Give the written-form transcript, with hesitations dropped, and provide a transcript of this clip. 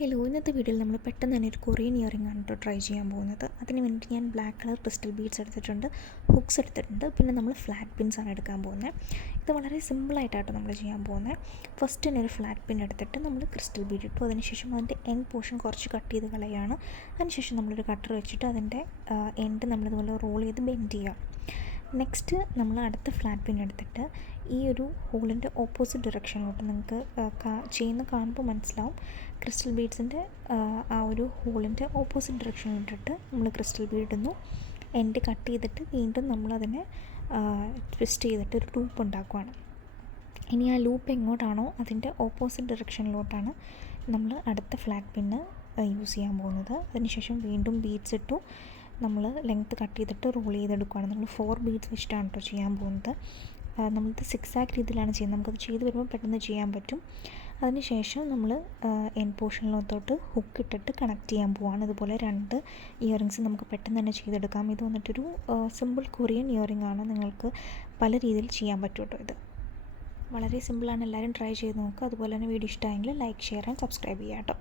Hello, ഇന്നത്തെ വീഡിയോയിൽ നമ്മൾ പെട്ടെന്ന് തന്നെ ഒരു കൊറിയൻ ഇയറിംഗ് ആണ് കേട്ടോ ട്രൈ ചെയ്യാൻ പോകുന്നത്. അതിന് വേണ്ടി ഞാൻ ബ്ലാക്ക് കളർ ക്രിസ്റ്റൽ ബീഡ്സ് എടുത്തിട്ടുണ്ട്, ഹുക്സ് എടുത്തിട്ടുണ്ട്, പിന്നെ നമ്മൾ ഫ്ലാറ്റ് പിൻസ് ആണ് എടുക്കാൻ പോകുന്നത്. ഇത് വളരെ സിമ്പിളായിട്ടാട്ടോ നമ്മൾ ചെയ്യാൻ പോകുന്നത്. ഫസ്റ്റ് തന്നെ ഒരു ഫ്ലാറ്റ് പിൻ എടുത്തിട്ട് നമ്മൾ ക്രിസ്റ്റൽ ബീഡ് ഇട്ടു. അതിനുശേഷം അതിൻ്റെ എൻഡ് പോർഷൻ കുറച്ച് കട്ട് ചെയ്ത് കളയാണ്. അതിനുശേഷം നമ്മളൊരു കട്ടർ വെച്ചിട്ട് അതിൻ്റെ എൻഡ് നമ്മളിതുപോലെ റോൾ ചെയ്ത് ബെൻഡ് ചെയ്യുക. നെക്സ്റ്റ് നമ്മൾ അടുത്ത ഫ്ലാറ്റ് പിൻ എടുത്തിട്ട് ഈ ഒരു ഹോളിൻ്റെ ഓപ്പോസിറ്റ് ഡയറക്ഷനിലോട്ട് നിങ്ങൾക്ക് ചെയ്യുന്ന കാണുമ്പോൾ മനസ്സിലാവും. ക്രിസ്റ്റൽ ബീഡ്സിൻ്റെ ആ ഒരു ഹോളിൻ്റെ ഓപ്പോസിറ്റ് ഡയറക്ഷനിലിട്ടിട്ട് നമ്മൾ ക്രിസ്റ്റൽ ബീഡ് ഇടുന്നു. എൻഡ് കട്ട് ചെയ്തിട്ട് വീണ്ടും നമ്മളതിനെ ട്വിസ്റ്റ് ചെയ്തിട്ട് ഒരു ലൂപ്പ് ഉണ്ടാക്കുകയാണ്. ഇനി ആ ലൂപ്പ് എങ്ങോട്ടാണോ അതിൻ്റെ ഓപ്പോസിറ്റ് ഡയറക്ഷനിലോട്ടാണ് നമ്മൾ അടുത്ത ഫ്ലാറ്റ് പിന്ന് യൂസ് ചെയ്യാൻ പോകുന്നത്. അതിനുശേഷം വീണ്ടും ബീഡ്സ് ഇട്ടു. നമ്മൾ ലെങ്ത്ത് കട്ട് ചെയ്തിട്ട് റോൾ ചെയ്തെടുക്കുകയാണ്. നമ്മൾ 4 ബീഡ്സ് വെച്ചിട്ടാണ് കേട്ടോ ചെയ്യാൻ പോകുന്നത്. നമ്മളിത് 6 ആക്ക് രീതിയിലാണ് ചെയ്യുന്നത്. നമുക്കത് ചെയ്ത് വരുമ്പോൾ പെട്ടെന്ന് ചെയ്യാൻ പറ്റും. അതിനുശേഷം നമ്മൾ എൻഡ് പോർഷനിലോട്ട് ഹുക്ക് ഇട്ടിട്ട് കണക്ട് ചെയ്യാൻ പോവാണ്. ഇതുപോലെ 2 ഇയറിങ്സ് നമുക്ക് പെട്ടെന്ന് തന്നെ ചെയ്തെടുക്കാം. ഇത് വന്നിട്ടൊരു സിമ്പിൾ കൊറിയൻ ഇയറിംഗ് ആണ്. നിങ്ങൾക്ക് പല രീതിയിൽ ചെയ്യാൻ പറ്റും കേട്ടോ. ഇത് വളരെ സിമ്പിളാണ്. എല്ലാവരും ട്രൈ ചെയ്ത് നോക്കുക. അതുപോലെ തന്നെ വീഡിയോ ഇഷ്ടമായെങ്കിൽ ലൈക്ക്, ഷെയർ ആൻഡ് സബ്സ്ക്രൈബ് ചെയ്യാം കേട്ടോ.